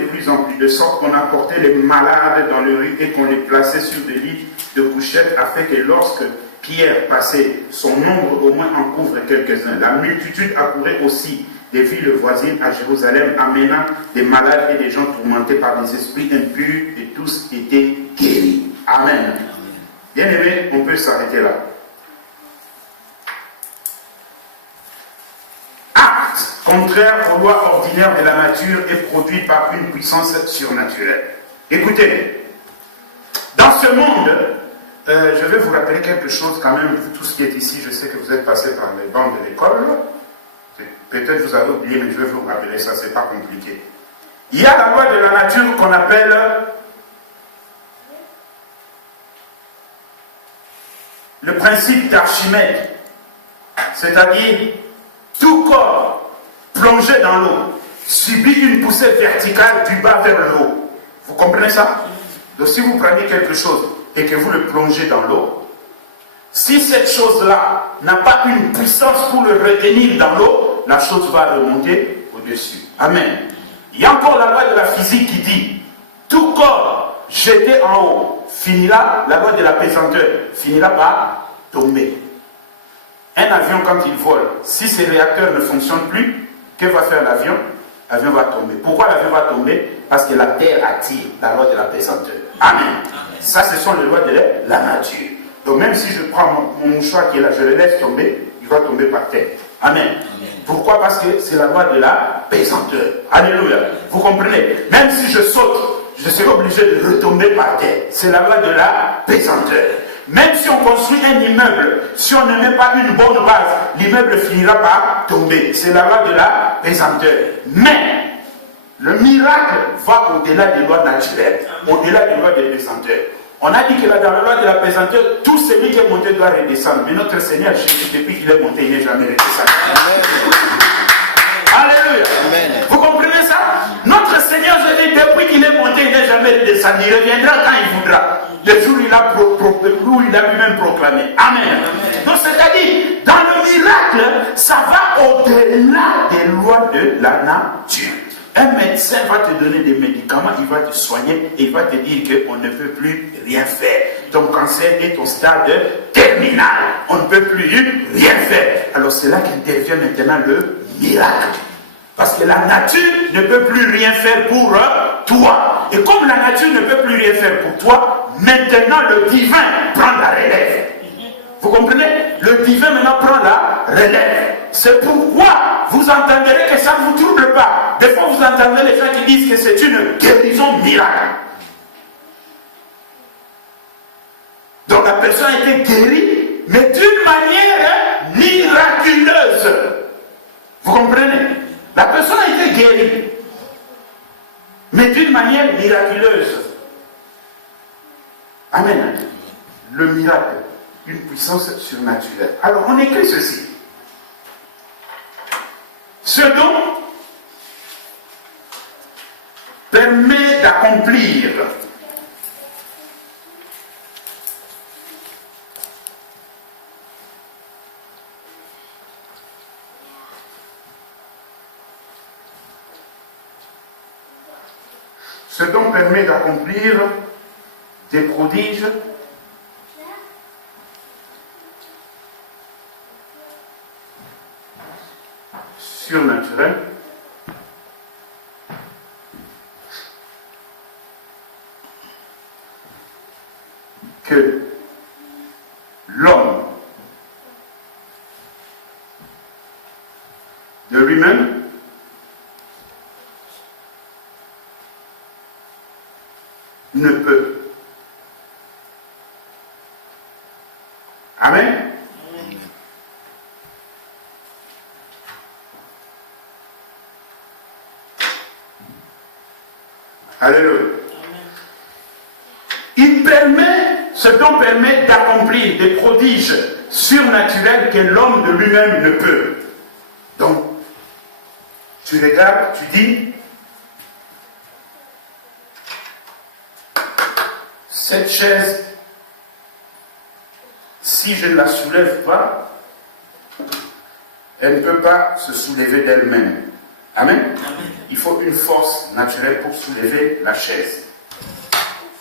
de plus en plus, de sorte qu'on apportait les malades dans les rues et qu'on les plaçait sur des lits de couchettes, afin que lorsque Pierre passait, son ombre au moins en couvre quelques-uns. La multitude accourait aussi des villes voisines à Jérusalem, amenant des malades et des gens tourmentés par des esprits impurs, et tous étaient guéris. Amen. Bien aimé, on peut s'arrêter là. Acte contraire aux lois ordinaires de la nature et produit par une puissance surnaturelle. Écoutez, dans ce monde, je vais vous rappeler quelque chose quand même, tout ce qui est ici, je sais que vous êtes passé par les bancs de l'école. Peut-être vous avez oublié, mais je vais vous rappeler ça, c'est pas compliqué. Il y a la loi de la nature qu'on appelle le principe d'Archimède, c'est-à-dire tout corps plongé dans l'eau subit une poussée verticale du bas vers le haut. Vous comprenez ça? Donc si vous prenez quelque chose et que vous le plongez dans l'eau, si cette chose-là n'a pas une puissance pour le retenir dans l'eau, la chose va remonter au-dessus. Amen. Il y a encore la loi de la physique qui dit tout corps jeté en haut finira, la loi de la pesanteur, finira par tomber. Un avion, quand il vole, si ses réacteurs ne fonctionnent plus, que va faire l'avion? L'avion va tomber. Pourquoi l'avion va tomber? Parce que la terre attire, la loi de la pesanteur. Amen. Ça, ce sont les lois de la nature. Donc même si je prends mon mouchoir qui est là, je le laisse tomber, il va tomber par terre. Amen. Pourquoi? Parce que c'est la loi de la pesanteur. Alléluia. Vous comprenez? Même si je saute, je serai obligé de retomber par terre. C'est la loi de la pesanteur. Même si on construit un immeuble, si on ne met pas une bonne base, l'immeuble finira par tomber. C'est la loi de la pesanteur. Mais le miracle va au-delà des lois naturelles, au-delà des lois de pesanteur. On a dit que là, dans la loi de la pesanteur, tout celui qui est monté doit redescendre. Mais notre Seigneur Jésus, depuis qu'il est monté, il n'est jamais redescendu. Alléluia. Amen. Vous comprenez ça? Notre Seigneur Jésus, depuis qu'il est monté, il n'est jamais redescendu. Il reviendra quand il voudra. Le jour où il a lui-même proclamé. Amen. Amen. Donc c'est-à-dire, dans le miracle, ça va au-delà des lois de la nature. Un médecin va te donner des médicaments, il va te soigner et il va te dire qu'on ne peut plus rien faire. Ton cancer est au stade terminal. On ne peut plus rien faire. Alors c'est là qu'intervient maintenant le miracle. Parce que la nature ne peut plus rien faire pour toi. Et comme la nature ne peut plus rien faire pour toi, maintenant le divin prend la relève. Vous comprenez? Le divin maintenant prend la relève. C'est pourquoi vous entendrez que ça ne vous trouble pas. Des fois vous entendez les gens qui disent que c'est une guérison miracle. Donc la personne a été guérie, mais d'une manière miraculeuse. Vous comprenez? La personne a été guérie, mais d'une manière miraculeuse. Amen. Le miracle, une puissance surnaturelle. Alors on écrit ceci. Ce don permet d'accomplir des prodiges surnaturels que l'homme de lui-même ne peut. Amen. Alléluia. Ce don permet d'accomplir des prodiges surnaturels que l'homme de lui-même ne peut. Donc, tu regardes, tu dis, cette chaise, si je ne la soulève pas, elle ne peut pas se soulever d'elle-même. Amen. Il faut une force naturelle pour soulever la chaise.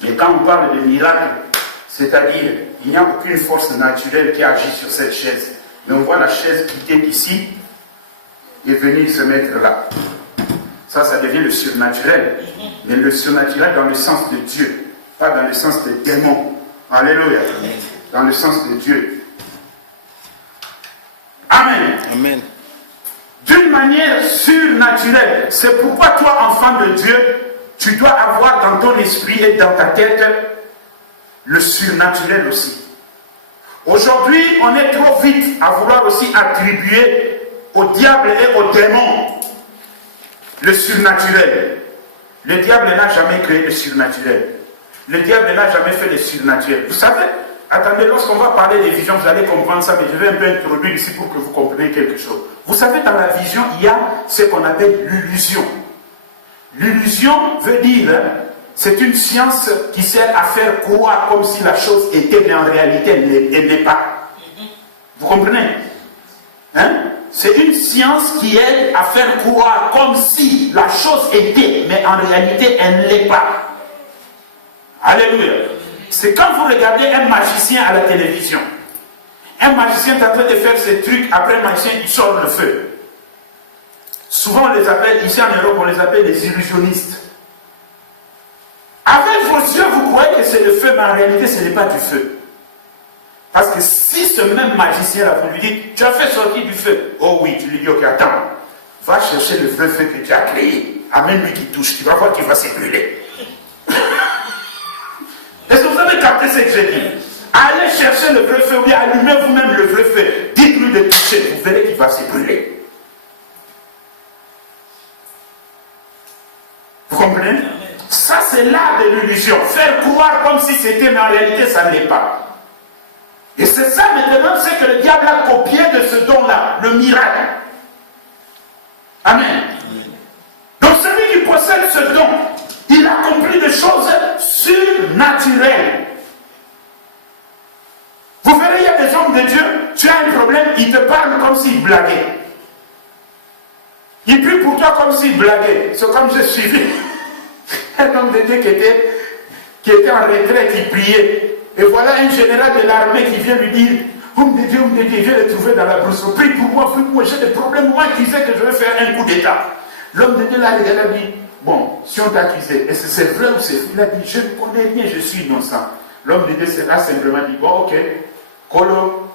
Mais quand on parle de miracle, c'est-à-dire, il n'y a aucune force naturelle qui agit sur cette chaise. Mais on voit la chaise quitter d'ici et venir se mettre là. Ça devient le surnaturel. Mais le surnaturel dans le sens de Dieu, pas dans le sens de démon. Alléluia. Dans le sens de Dieu. Amen. Amen. D'une manière surnaturelle. C'est pourquoi toi, enfant de Dieu, tu dois avoir dans ton esprit et dans ta tête le surnaturel aussi. Aujourd'hui, on est trop vite à vouloir aussi attribuer au diable et au démon le surnaturel. Le diable n'a jamais créé le surnaturel. Le diable n'a jamais fait le surnaturel. Vous savez, attendez, lorsqu'on va parler des visions, vous allez comprendre ça, mais je vais un peu introduire ici pour que vous compreniez quelque chose. Vous savez, dans la vision, il y a ce qu'on appelle l'illusion. L'illusion veut dire, c'est une science qui sert à faire croire comme si la chose était, mais en réalité, elle n'est pas. Vous comprenez? Hein? C'est une science qui aide à faire croire comme si la chose était, mais en réalité, elle ne l'est pas. Alléluia. C'est quand vous regardez un magicien à la télévision. Un magicien est en train de faire ses trucs, après un magicien, il sort le feu. Souvent, on les appelle, ici en Europe, on les appelle les illusionnistes. Avec vos yeux, vous croyez que c'est le feu, mais en réalité, ce n'est pas du feu. Parce que si ce même magicien-là, vous lui dites, tu as fait sortir du feu. Oh oui, tu lui dis, ok, attends, va chercher le vrai feu que tu as créé. Amène-lui qui touche, tu vas voir qu'il va s'ébruler. Est-ce que vous avez capté ce que j'ai dit? Allez chercher le vrai feu, ou bien allumez vous-même le vrai feu. Dites-lui de toucher, vous verrez qu'il va s'ébruler. Vous comprenez? Ça, c'est l'art de l'illusion. Faire croire comme si c'était, mais en réalité, ça ne l'est pas. Et c'est ça maintenant, c'est que le diable a copié de ce don-là, le miracle. Amen. Donc celui qui possède ce don, il accomplit des choses surnaturelles. Vous verrez, il y a des hommes de Dieu, tu as un problème, ils te parlent comme s'ils blaguaient. Ils prient pour toi comme s'ils blaguaient. C'est comme j'ai suivi un homme de Dieu qui était en retraite, qui priait. Et voilà un général de l'armée qui vient lui dire, homme de Dieu, je viens le trouver dans la brousse. Prie pour moi, j'ai des problèmes, moi qui sais que je vais faire un coup d'état. L'homme de Dieu là, il a dit, bon, si on t'a accusé, est-ce que c'est vrai ou c'est faux? Il a dit, je ne connais rien, je suis innocent. L'homme de Dieu a simplement dit, bon, ok, Kolo,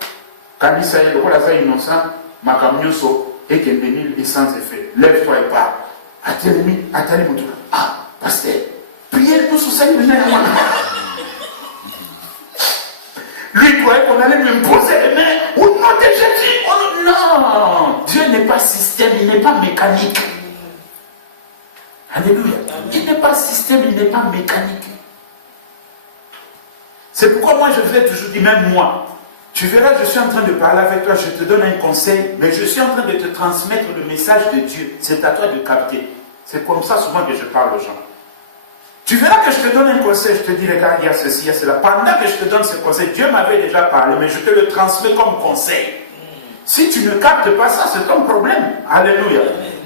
Kanisa, le roi est innocent, Makamioso, et Kendenil est sans effet. Lève-toi et pars. Attends-lui, ah, pasteur, priez-nous sur ça, il lui croyait qu'on allait lui imposer les mains au nom de Jésus. Oh, non, Dieu n'est pas système, il n'est pas mécanique. Alléluia. Il n'est pas système, il n'est pas mécanique. C'est pourquoi moi je vous ai toujours dit, même moi, tu verras, je suis en train de parler avec toi, je te donne un conseil, mais je suis en train de te transmettre le message de Dieu. C'est à toi de capter. C'est comme ça souvent que je parle aux gens. Tu verras que je te donne un conseil, je te dis, regarde, il y a ceci, il y a cela. Pendant que je te donne ce conseil, Dieu m'avait déjà parlé, mais je te le transmets comme conseil. Si tu ne captes pas ça, c'est ton problème. Alléluia.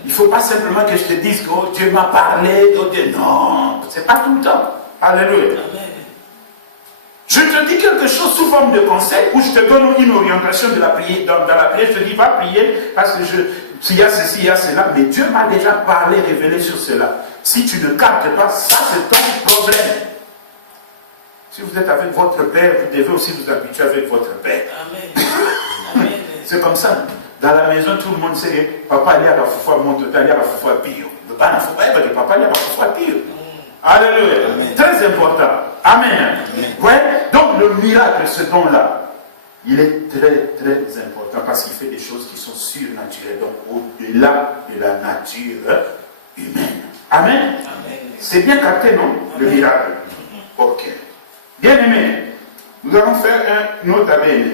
Il ne faut pas simplement que je te dise que oh, Dieu m'a parlé. Oh, Dieu. Non, ce n'est pas tout le temps. Alléluia. Je te dis quelque chose sous forme de conseil, ou je te donne une orientation de la prière. Dans la prière, je te dis, va prier, parce que s'il y a ceci, il y a cela, mais Dieu m'a déjà parlé, révélé sur cela. Si tu ne captes pas, ça c'est ton problème. Si vous êtes avec votre père, vous devez aussi vous habituer avec votre père. Amen. C'est comme ça. Dans la maison, tout le monde sait, papa allait à la fois monte, allait à la fois pire. Le papa allait à la fois pire. Alléluia. Amen. Très important. Amen. Ouais. Donc le miracle, ce don-là, il est très très important parce qu'il fait des choses qui sont surnaturelles, donc au-delà de la nature humaine. Amen. C'est bien capté, non? Le miracle. Ok. Bien aimé, nous allons faire un nota bene,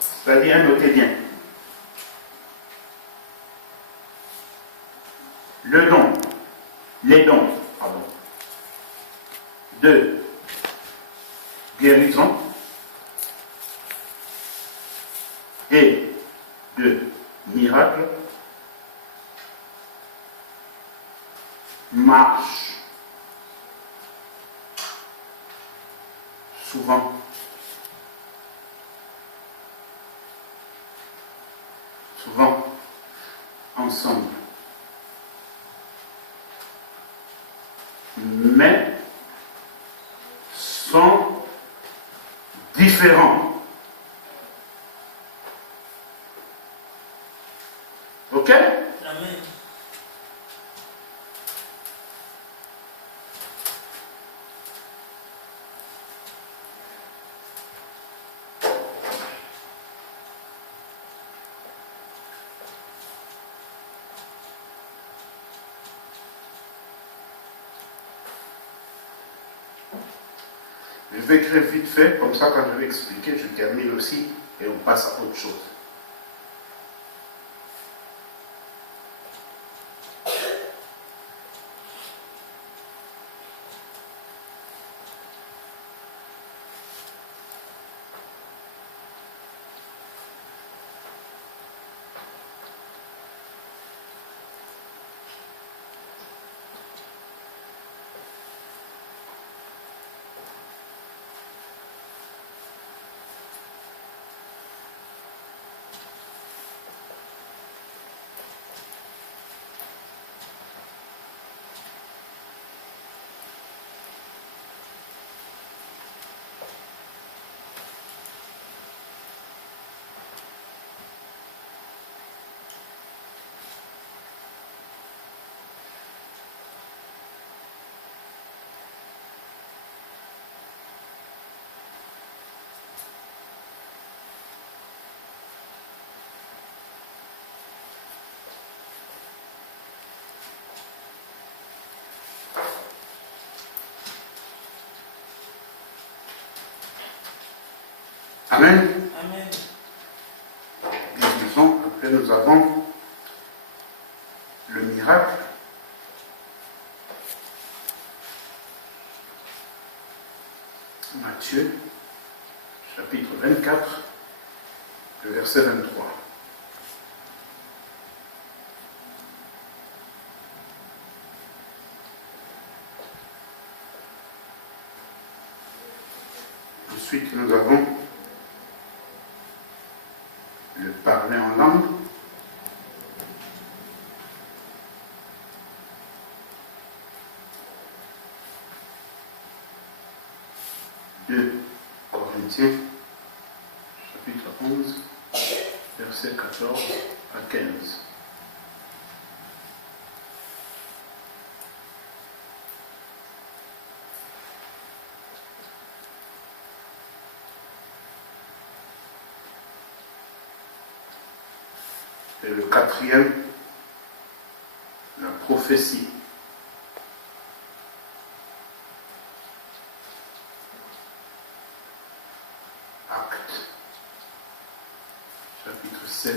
c'est-à-dire un notez bien. Le don, les dons, pardon, de guérison et de miracle marche souvent ensemble, mais sont différents. Ok? Amen. Je vais écrire vite fait, comme ça quand je vais expliquer, je termine aussi et on passe à autre chose. Amen. Amen. Après nous avons le miracle. Matthieu, chapitre 24, le verset 23. Ensuite, nous avons le parler en langue. De Corinthiens, chapitre 11, verset 14 à 15. Et le quatrième, la prophétie. Acte, chapitre 16,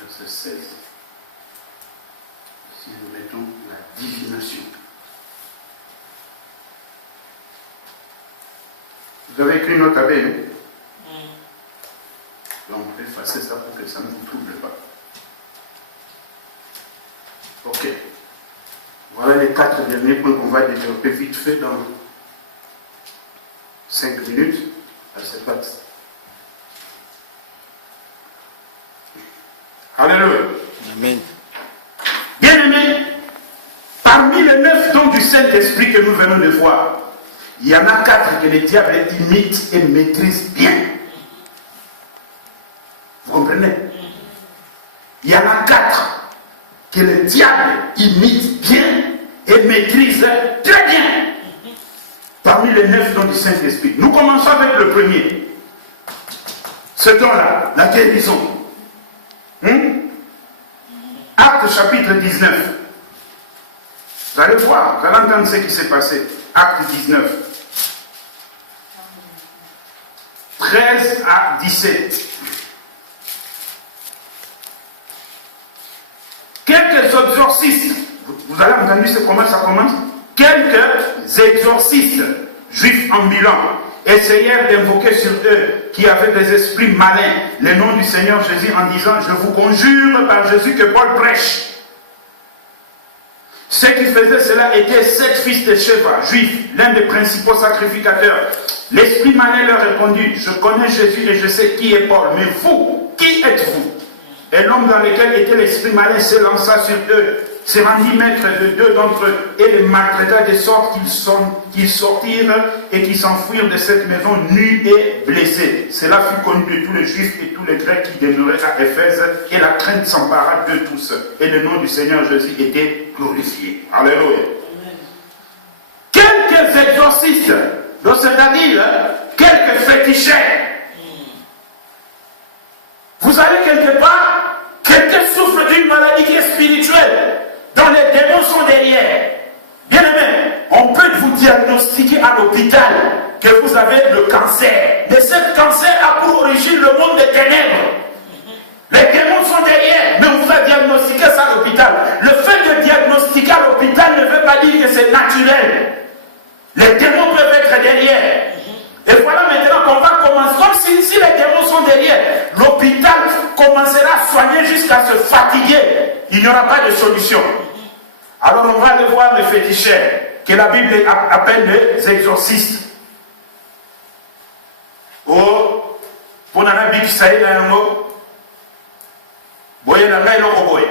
verset 16. Ici, nous mettons la divination. Vous avez écrit notre abbé, non? Donc, effacez ça pour que ça ne vous trouble pas. Ok. Voilà les 4 derniers points qu'on va développer vite fait dans 5 minutes. C'est pas. Alléluia. Amen. Bien-aimés, parmi les 9 dons du Saint-Esprit que nous venons de voir, il y en a 4 que le diable imite et maîtrise bien. Vous comprenez? Il y en a 4 que le diable imite bien et maîtrise très bien. Parmi les 9 dons du Saint-Esprit. Nous commençons avec le premier. Ce don-là, la guérison. Acte chapitre 19. Vous allez voir, vous allez entendre ce qui s'est passé. Acte 19. 13 à 17. Quelques exorcistes, vous avez entendu comment ça commence? Quelques exorcistes juifs ambulants essayèrent d'invoquer sur eux qui avaient des esprits malins le nom du Seigneur Jésus en disant: je vous conjure par Jésus que Paul prêche. Ceux qui faisaient cela étaient 7 fils de Sheva, juifs, l'un des principaux sacrificateurs. L'esprit malin leur répondit, je connais Jésus et je sais qui est Paul, mais vous, qui êtes-vous? Et l'homme dans lequel était l'esprit malin s'élança sur eux, se rendit maître de 2 d'entre eux et les maltraita de sorte qu'ils sortirent et qu'ils s'enfuirent de cette maison nus et blessés. Cela fut connu de tous les Juifs et tous les Grecs qui demeuraient à Éphèse, et la crainte s'empara d'eux tous. Et le nom du Seigneur Jésus était glorifié. Alléluia. Quelques exorcistes, donc c'est-à-dire quelques féticheurs. Vous allez quelque part, quelqu'un souffre d'une maladie qui est spirituelle, dont les démons sont derrière. Bien aimé, on peut vous diagnostiquer à l'hôpital que vous avez le cancer. Mais ce cancer a pour origine le monde des ténèbres. Les démons sont derrière, mais on vous a diagnostiqué ça à l'hôpital. Le fait de diagnostiquer à l'hôpital ne veut pas dire que c'est naturel. Les démons peuvent être derrière. Et voilà maintenant qu'on va commencer, comme si les démons sont derrière, l'hôpital commencera à soigner jusqu'à se fatiguer. Il n'y aura pas de solution. Alors on va aller voir les féticheurs, que la Bible appelle les exorcistes. Oh, pour Nana Big Saïd,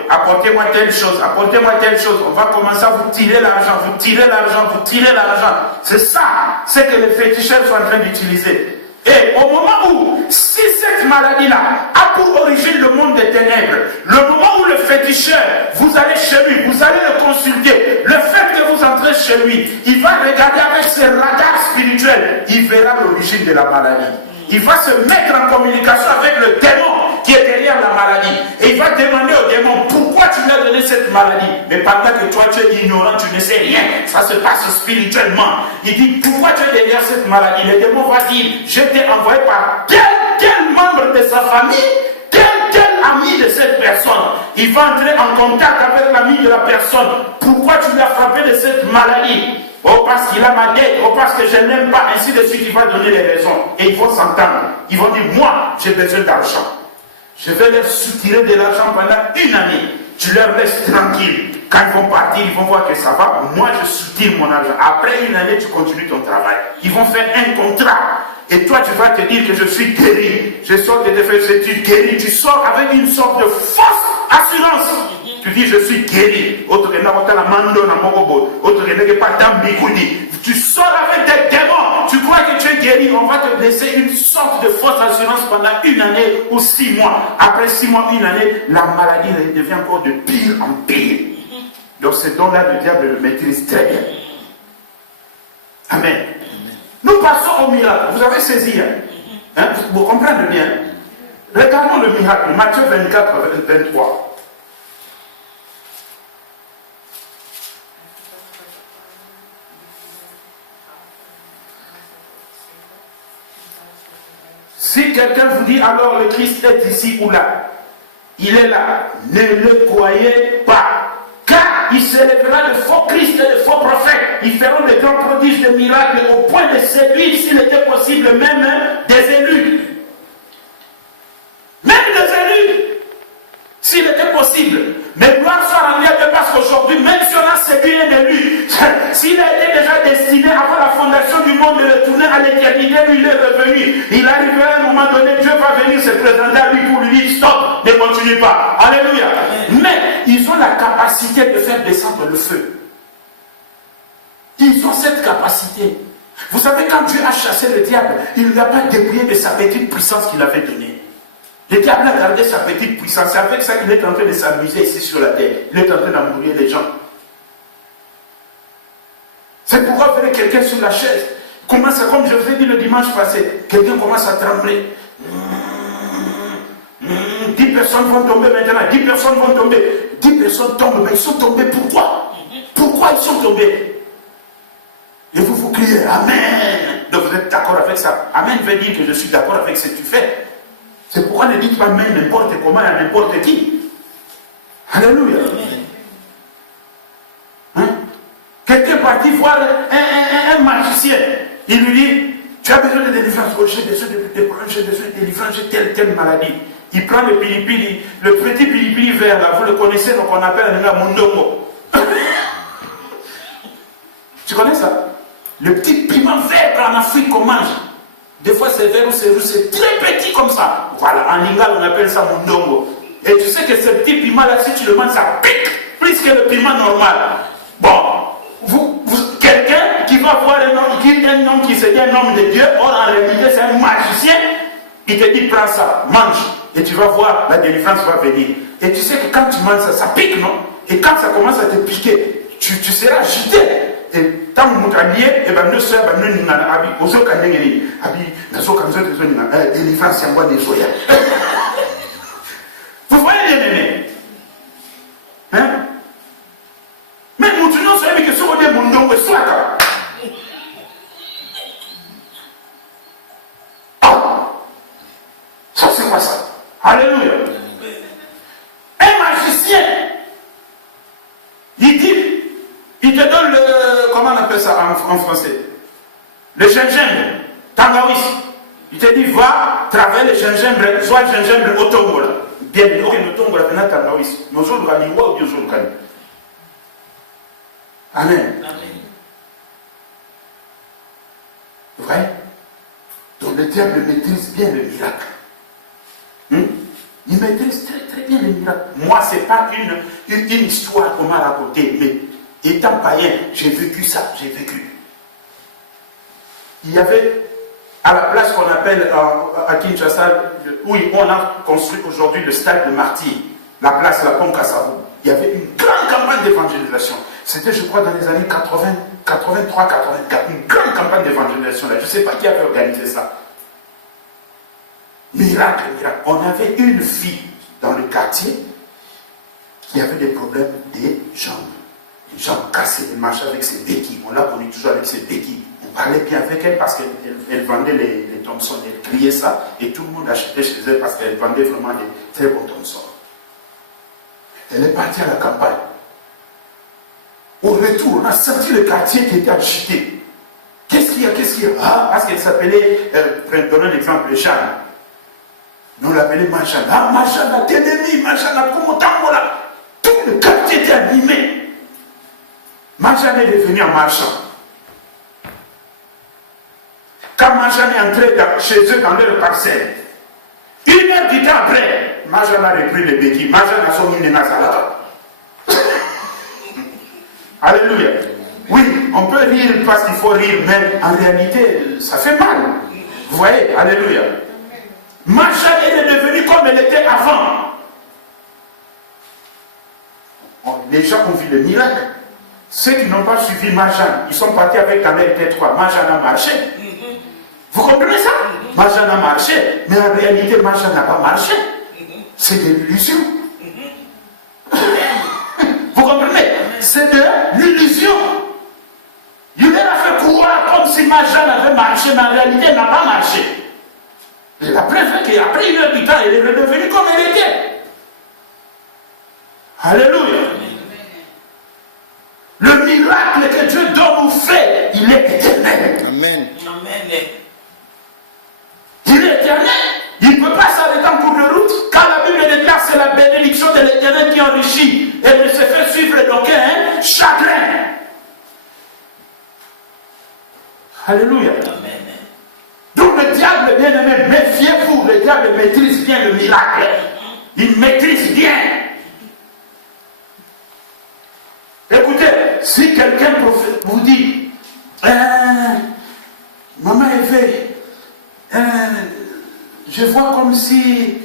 apportez-moi telle chose, apportez-moi telle chose. On va commencer à vous tirer l'argent, vous tirer l'argent, vous tirer l'argent. C'est ça, c'est que les féticheurs sont en train d'utiliser. Et au moment où, si cette maladie-là a pour origine le monde des ténèbres, le moment où le féticheur, vous allez chez lui, vous allez le consulter, le fait que vous entrez chez lui, il va regarder avec ses radars spirituels, il verra l'origine de la maladie. Il va se mettre en communication avec le démon qui est derrière la maladie. Et il va demander au démon, pourquoi tu lui as donné cette maladie? Mais pendant que toi tu es ignorant, tu ne sais rien. Ça se passe spirituellement. Il dit, pourquoi tu es derrière cette maladie? Le démon va dire, je t'ai envoyé par tel membre de sa famille, tel ami de cette personne. Il va entrer en contact avec l'ami de la personne. Pourquoi tu lui as frappé de cette maladie? Oh, parce qu'il a ma dette, oh, parce que je n'aime pas, ainsi de suite, il va donner les raisons. Et ils vont s'entendre. Ils vont dire, moi, j'ai besoin d'argent. Je vais leur soutirer de l'argent pendant une année. Tu leur laisses tranquille. Quand ils vont partir, ils vont voir que ça va. Moi, je soutire mon argent. Après une année, tu continues ton travail. Ils vont faire un contrat. Et toi, tu vas te dire que je suis guéri. Je sors de te faire ce tu guéri. Tu sors avec une sorte de fausse assurance. Tu dis, je suis guéri. Tu sors avec des démons. Tu crois que tu es guéri. On va te laisser une sorte de fausse assurance pendant une année ou 6 mois. Après 6 mois, une année, la maladie devient encore de pire en pire. Donc ce don-là, le diable le maîtrise très bien. Amen. Nous passons au miracle. Vous avez saisi, hein? Vous comprenez bien. Regardons le miracle. Matthieu 24, 23. Si quelqu'un vous dit alors le Christ est ici ou là, il est là, ne le croyez pas. Car il se lèvera de faux Christ et de faux prophètes. Ils feront de grands prodiges de miracles au point de séduire, s'il était possible, même des élus. Même des élus. S'il était possible. Mais gloire soit rendue à Dieu parce qu'aujourd'hui, même si on a séduit un élu, s'il a été déjà destiné avant la fondation du monde de retourner à l'éternité, lui il est revenu. Il arrivera à un moment donné, Dieu va venir se présenter à lui pour lui dire stop, ne continue pas. Alléluia. Mais ils ont la capacité de faire descendre le feu. Ils ont cette capacité. Vous savez, quand Dieu a chassé le diable, il ne l'a pas dépouillé de sa petite puissance qu'il avait donnée. Le diable a gardé sa petite puissance. C'est avec ça qu'il est en train de s'amuser ici sur la terre. Il est en train d'embrouiller les gens. C'est pourquoi vous verrez quelqu'un sur la chaise. Commence, comme je vous ai dit le dimanche passé, quelqu'un commence à trembler. 10 personnes vont tomber maintenant. 10 personnes vont tomber. 10 personnes tombent, mais ils sont tombés. Pourquoi? Pourquoi ils sont tombés? Et vous criez Amen. Donc vous êtes d'accord avec ça. Amen veut dire que je suis d'accord avec ce que tu fais. C'est pourquoi ne dites pas Amen n'importe comment à n'importe qui. Alléluia. Hein? Quelqu'un est parti voir un magicien. Il lui dit, tu as besoin de délivrance. Oh, j'ai besoin de délivrance, j'ai telle maladie. Il prend le pilipili, le petit pilipili vert là, vous le connaissez, donc on appelle un mondongo. Tu connais ça? Le petit piment vert qu'en Afrique qu'on mange. Des fois c'est vert ou c'est rouge, c'est très petit comme ça. Voilà, en lingala on appelle ça mondongo. Et tu sais que ce petit piment là, si tu le manges, ça pique plus que le piment normal. Bon, quelqu'un qui va voir un homme qui se dit un homme de Dieu, or en réalité c'est un magicien, il te dit prends ça, mange, et tu vas voir, la délivrance va venir. Et tu sais que quand tu manges ça, ça pique, non? Et quand ça commence à te piquer, tu seras agité. Et tant que tu as lié, et ben ne sois pas nous n'avons pas aux autres candiens, délivrance c'est un bon des soya. Vous voyez les mémés? Hein? Mais nous disons que ce qu'on est mon nom est soit. Ça c'est quoi ça? Alléluia. Un magicien, il te donne le, comment on appelle ça en français? Le gingembre, tangaouis. Il te dit, va travailler le gingembre, soit le gingembre au tombo. Bien, le tombo, la tangaouis. Nous sommes dans les lois ou nous sommes dans les lois. Amen. Vous voyez? Donc le diable maîtrise bien le miracle. Il maîtrise très très bien le miracle. Moi, ce n'est pas une histoire qu'on m'a racontée, mais étant païen, j'ai vécu ça, j'ai vécu. Il y avait, à la place qu'on appelle à Kinshasa, où on a construit aujourd'hui le stade de Martyrs, la place La Pont Kassavou, il y avait une grande campagne d'évangélisation. C'était, je crois, dans les années 80, 83, 84, une grande campagne d'évangélisation là. Je ne sais pas qui avait organisé ça. Miracle, miracle. On avait une fille dans le quartier qui avait des problèmes des jambes. Les jambes cassées, elle marchait avec ses béquilles. On l'a connue toujours avec ses béquilles. On parlait bien avec elle parce qu'elle vendait les Thompson. Elle criait ça et tout le monde achetait chez elle parce qu'elle vendait vraiment des très bons Thompson. Elle est partie à la campagne. Au retour, on a senti le quartier qui était agité. Qu'est-ce qu'il y a? Ah, parce qu'elle s'appelait, donnons un exemple, Jeanne. Nous on l'appelait Majana. Ah, Majana, t'es ennemi, Majana, comment t'en là? Tout le quartier était animé. Majana est devenu un marchand. Quand Majana est entré chez eux dans leur parcelle, 1 heure du temps après, Majana a repris les béquilles. Majana a son une nazala. Alléluia. Oui, on peut rire parce qu'il faut rire, mais en réalité, ça fait mal. Vous voyez? Alléluia. Majana est devenue comme elle était avant. Les gens ont vu le miracle. Ceux qui n'ont pas suivi Majana, ils sont partis avec la mère tête 3. Majana a marché. Vous comprenez ça? Majana a marché, mais en réalité, Majana n'a pas marché. C'est de l'illusion. Vous comprenez? C'est de l'illusion. Il leur a fait croire comme si Majana avait marché, mais en réalité, elle n'a pas marché. La preuve est qu'après 1 heure du temps, elle est redevenue comme elle était. Alléluia. Le miracle que Dieu donne ou fait, il est éternel. Amen. Il est éternel. Il ne peut pas s'arrêter en cours de route. Quand la Bible déclare c'est la bénédiction de l'éternel qui enrichit et ne se fait suivre d'aucun chagrin. Alléluia. Amen. Donc le diable, bien aimé, méfiez-vous, le diable maîtrise bien le miracle. Il maîtrise bien. Écoutez, si quelqu'un vous dit, maman Eve, je vois comme si,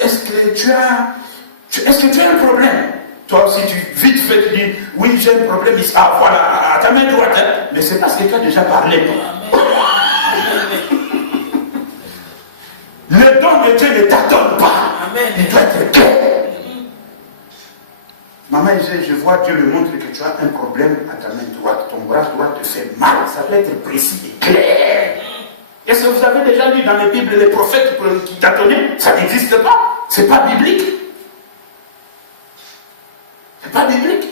est-ce que tu as un problème? Toi aussi, tu vite fait te dis, oui, j'ai un problème ici. Ah, voilà, à ta main droite, hein? Mais c'est parce que tu as déjà parlé. Le don de Dieu ne t'attend pas. Amen. Il doit être clair. Maman, je vois Dieu le montre que tu as un problème à ta main droite. Ton bras droit te fait mal. Ça doit être précis et clair. Est-ce que vous avez déjà lu dans les Bibles les prophètes qui tâtonnaient? Ça n'existe pas. C'est pas biblique. C'est pas biblique.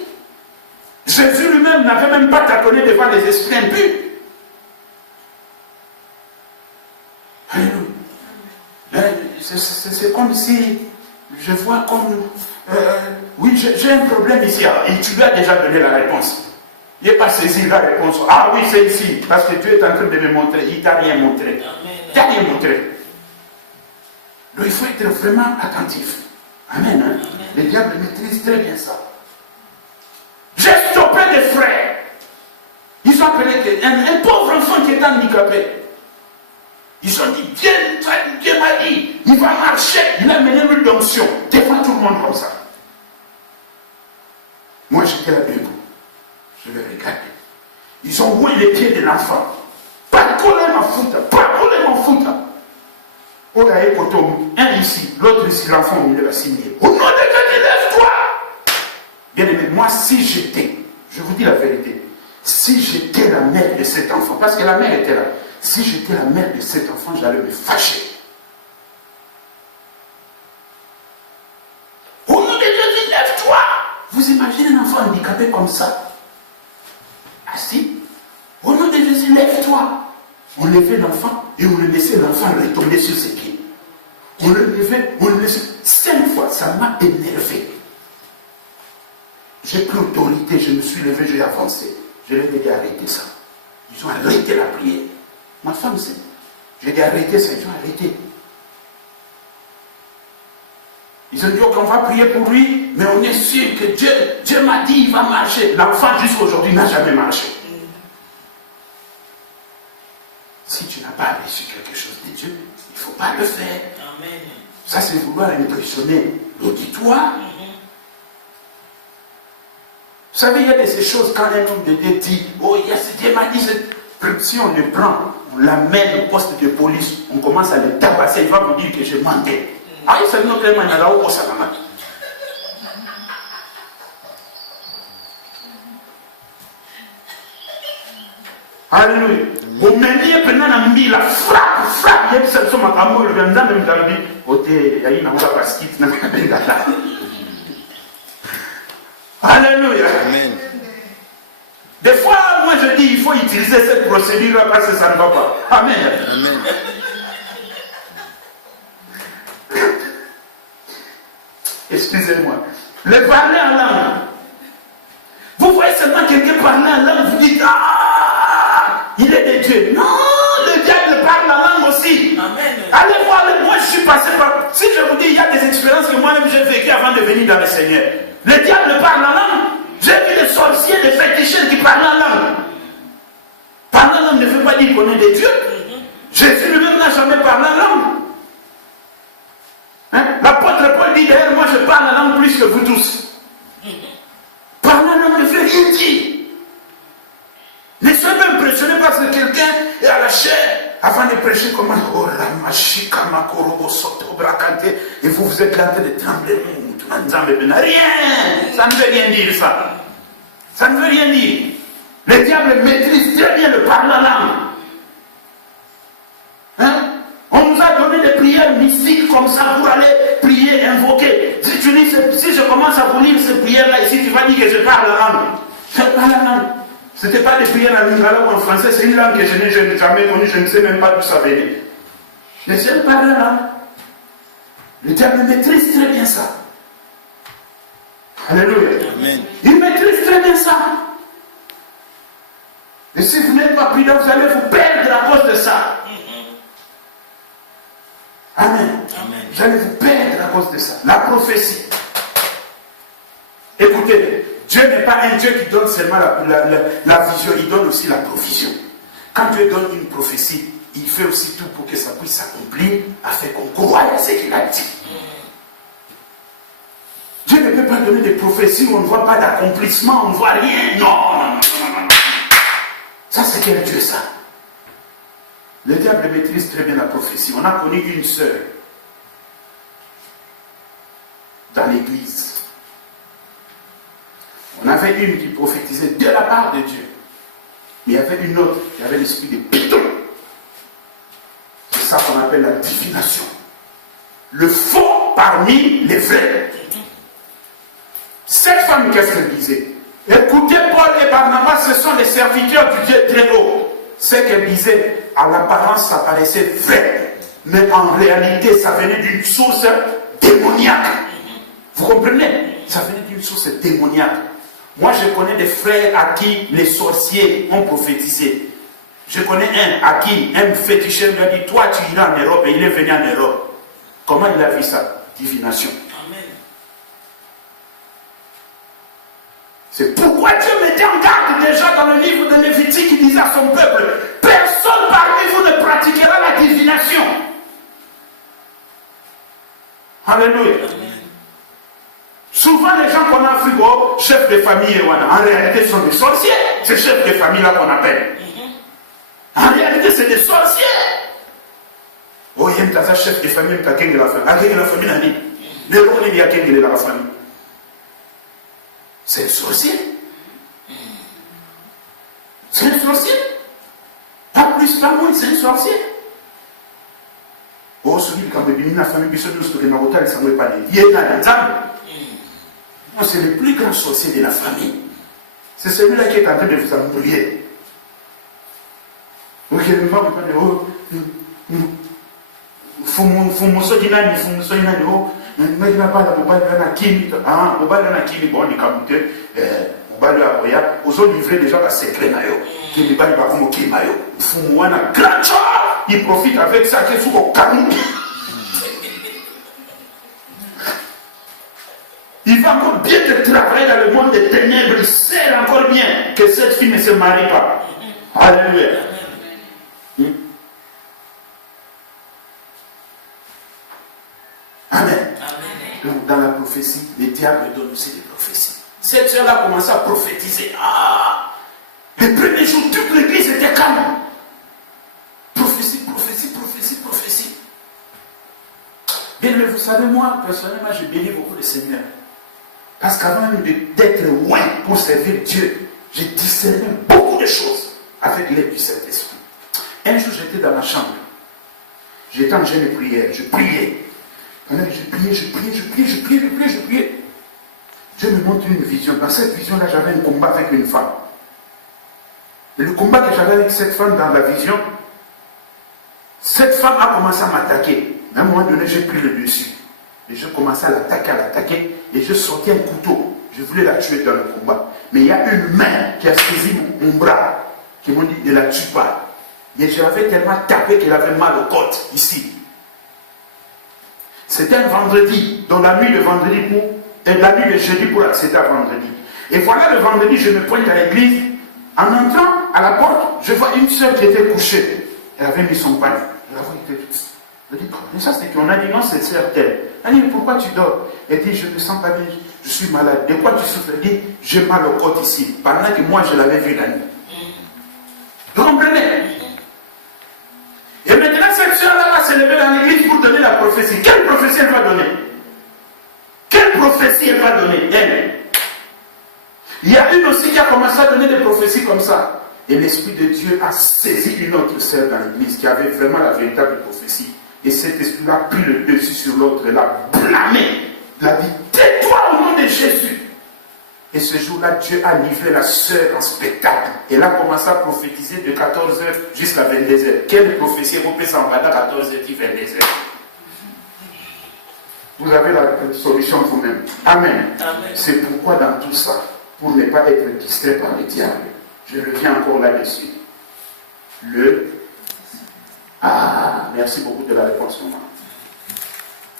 Jésus lui-même n'avait même pas tâtonné devant les esprits impurs. C'est comme si je vois comme oui, j'ai un problème ici et tu lui as déjà donné la réponse. Il n'est pas saisi la réponse. Ah oui, c'est ici. Parce que Dieu est en train de me montrer. Il ne t'a rien montré. Il ne t'a rien montré. Donc il faut être vraiment attentif. Amen. Hein? Amen. Le diable maîtrise très bien ça. J'ai stoppé des frères. Ils ont appelé un pauvre enfant qui est handicapé. Ils ont dit, Dieu m'a dit, il va marcher. Il a mené une onction devant tout le monde comme ça. Moi j'étais là debout. Je les regardais. Ils ont roué les pieds de l'enfant. Pas coller ma foute. Pas coller mon foute. Oh là, un ici, l'autre ici, l'enfant au milieu va signer. Au nom de Dieu, lève-toi. Bien aimé, moi si j'étais, je vous dis la vérité, si j'étais la mère de cet enfant, parce que la mère était là, si j'étais la mère de cet enfant, j'allais me fâcher. Au nom de Dieu, lève-toi. Vous imaginez un enfant handicapé comme ça, assis. Au nom de Jésus, lève-toi. On levait l'enfant et on le laissait l'enfant retomber sur ses pieds. On le levait, on le laissait. 5 fois, ça m'a énervé. J'ai pris autorité, je me suis levé, j'ai avancé. Je leur ai dit arrêtez ça. Ils ont arrêté la prière. Ma femme, c'est. J'ai dit arrêtez ça, ils ont arrêté. Ils ont dit qu'on va prier pour lui, mais on est sûr que Dieu m'a dit il va marcher. L'enfant jusqu'à aujourd'hui n'a jamais marché. Si tu n'as pas reçu quelque chose de Dieu, il ne faut pas le faire. Amen. Ça, c'est vouloir impressionner l'auditoire. Vous savez, il y a de ces choses quand un homme de Dieu dit, oh, Dieu m'a dit, si on le prend, on l'amène au poste de police, on commence à le tabasser, il va vous dire que j'ai menté. Ah, c'est notre manière où ça va. Alléluia. Au milieu, pendant la mille, la frappe, il y a des personnes qui ont le vendant même dans la vie. Il y a une amoureuse parce qu'il n'a pas de là. Alléluia. Amen. Des fois, moi je dis, il faut utiliser cette procédure-là parce que ça ne va pas. Amen. Amen. Excusez-moi. Le parler en langue. Vous voyez seulement quelqu'un parler en langue, vous dites, ah, il est de Dieu. Non, le diable parle en langue aussi. Amen. Allez voir, moi je suis passé par. Si je vous dis, il y a des expériences que moi-même j'ai vécues avant de venir dans le Seigneur. Le diable parle en langue. J'ai vu des sorciers, des fétichistes qui parlent en langue. Parler en langue ne veut pas dire qu'on est des dieux. Jésus lui-même n'a jamais parlé en langue. Hein? L'apôtre Paul dit d'ailleurs, moi je parle en langue plus que vous tous. Parler en langue ne veut rien dire. Ne soyez pas impressionné parce que quelqu'un est à la chair avant de prêcher comme un et vous êtes là en train de trembler. Rien. Ça ne veut rien dire ça. Ça ne veut rien dire. Le diable maîtrise très bien le parler en langue. Hein? On nous a donné des prières mystiques comme ça pour aller prier, invoquer. Si je commence à vous lire ces prières-là ici, tu vas dire que je parle en langue. Je parle en langue. Ce n'était pas des prières en lingala ou en français, c'est une langue que je n'ai jamais connue, je ne sais même pas d'où ça venait. Mais je parle en langue. Le diable maîtrise très bien ça. Alléluia. Amen. Il maîtrise très bien ça. Et si vous n'êtes pas prudent, vous allez vous perdre à cause de ça. Amen. Amen. Vous allez vous perdre à cause de ça. La prophétie. Écoutez, Dieu n'est pas un Dieu qui donne seulement la vision, il donne aussi la provision. Quand Dieu donne une prophétie, il fait aussi tout pour que ça puisse s'accomplir, afin qu'on croie à ce qu'il a dit. Dieu ne peut pas donner des prophéties où on ne voit pas d'accomplissement, on ne voit rien. Non. Ça, c'est quel Dieu ça? Le diable maîtrise très bien la prophétie. On a connu une sœur dans l'église. On avait une qui prophétisait de la part de Dieu. Mais il y avait une autre qui avait l'esprit de python. C'est ça qu'on appelle la divination. Le faux parmi les vrais. Cette femme, qu'est-ce qu'elle disait? Écoutez, Paul et Barnabas, ce sont les serviteurs du Dieu très haut. Ce qu'elle disait, à l'apparence, ça paraissait vrai. Mais en réalité, ça venait d'une source démoniaque. Vous comprenez? Ça venait d'une source démoniaque. Moi, je connais des frères à qui les sorciers ont prophétisé. Je connais un à qui un féticheur lui a dit, toi tu iras en Europe, et il est venu en Europe. Comment il a vu ça? Divination. Amen. C'est pourquoi Dieu mettait en garde déjà dans le livre de Lévitique, il disait à son peuple, personne parmi vous ne pratiquera la divination. Alléluia. Amen. Souvent les gens qu'on a pris au chef de famille, en réalité sont des sorciers. Ces chefs de famille là qu'on appelle. En réalité c'est des sorciers. Oh, il y a un chef de famille qui a de la famille. Avec la famille, n'a dit. Mais on est bien de la famille. C'est un sorcier. C'est un sorcier. Pas plus, pas moins, c'est un sorcier. Oh, celui qui a béni la famille, qui se dit que dans l'hôtel, ça ne veut pas les lier dans l'ensemble. C'est le plus grand sorcier de la famille. C'est celui-là qui est en train de vous embrouiller. Ok, le mot, oh, fumo soki nani oh mais il n'a pas la mobile na kimi ah mobile na kimi bon ni kamute mobile ya oya ozo livrer déjà la secret na yo qui ne va pas comme kima yo fumo wana grand il profite avec ça que sous au canou. Il va encore bien te travailler dans le monde des ténèbres, il sait encore bien que cette fille ne se marie pas. Alléluia. Amen. Donc dans la prophétie, le diable donne aussi des prophéties. Cette soeur a commencé à prophétiser. Ah, les premiers jours, toute l'église était calme. Prophétie, prophétie, prophétie, prophétie. Bien, mais vous savez, moi, personnellement, je bénis beaucoup le Seigneur. Parce qu'avant d'être loin pour servir Dieu, j'ai discerné beaucoup de choses avec l'aide du Saint-Esprit. Un jour, j'étais dans ma chambre. J'étais en jeûne de prière. Je priais. Je priais. Dieu me montre une vision. Dans cette vision-là, j'avais un combat avec une femme. Et le combat que j'avais avec cette femme dans la vision, cette femme a commencé à m'attaquer. À un moment donné, j'ai pris le dessus. Et je commençais à l'attaquer, et je sortais un couteau. Je voulais la tuer dans le combat. Mais il y a une main qui a saisi mon bras, qui m'a dit, ne la tue pas. Mais je l'avais tellement tapé qu'elle avait mal aux côtes, ici. C'était un vendredi, dans la nuit de vendredi la nuit de jeudi pour accéder à vendredi. Et voilà le vendredi, je me pointe à l'église. En entrant à la porte, je vois une soeur qui était couchée. Elle avait mis son panier. Je la vois, elle était toute. Je dis, mais ça c'est qu'on a dit non, cette soeur telle. Elle dit, mais pourquoi tu dors? Elle dit, je ne me sens pas bien, je suis malade. De quoi tu souffres? Elle dit, j'ai mal aux côtes ici. Pendant que moi je l'avais vu la nuit. Vous comprenez? Et maintenant cette soeur-là va se lever dans l'église pour donner la prophétie. Quelle prophétie elle va donner? Quelle prophétie elle va donner? Elle. Il y a une aussi qui a commencé à donner des prophéties comme ça. Et l'Esprit de Dieu a saisi une autre sœur dans l'église qui avait vraiment la véritable prophétie. Et cet esprit-là a pris le dessus sur l'autre, elle l'a blâmé. Il a dit, tais-toi au nom de Jésus. Et ce jour-là, Dieu a livré la sœur en spectacle. Elle a commencé à prophétiser de 14h jusqu'à 22h. Quelle prophétie vous pouvez s'en battre à 14h et 22h? Vous avez la solution vous-même. Amen. Amen. C'est pourquoi dans tout ça, pour ne pas être distrait par le diable, je reviens encore là-dessus. Merci beaucoup de la réponse, maman.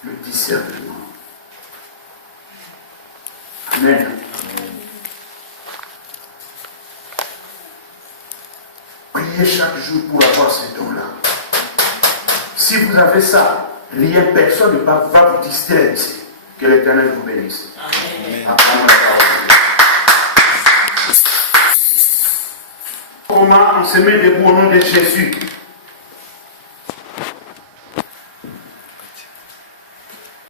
Le discernement. Amen. Priez chaque jour pour avoir ce don-là. Si vous avez ça, rien, personne ne va vous distraire ici. Que l'Éternel vous bénisse. Amen. Comment on se met debout au nom de Jésus?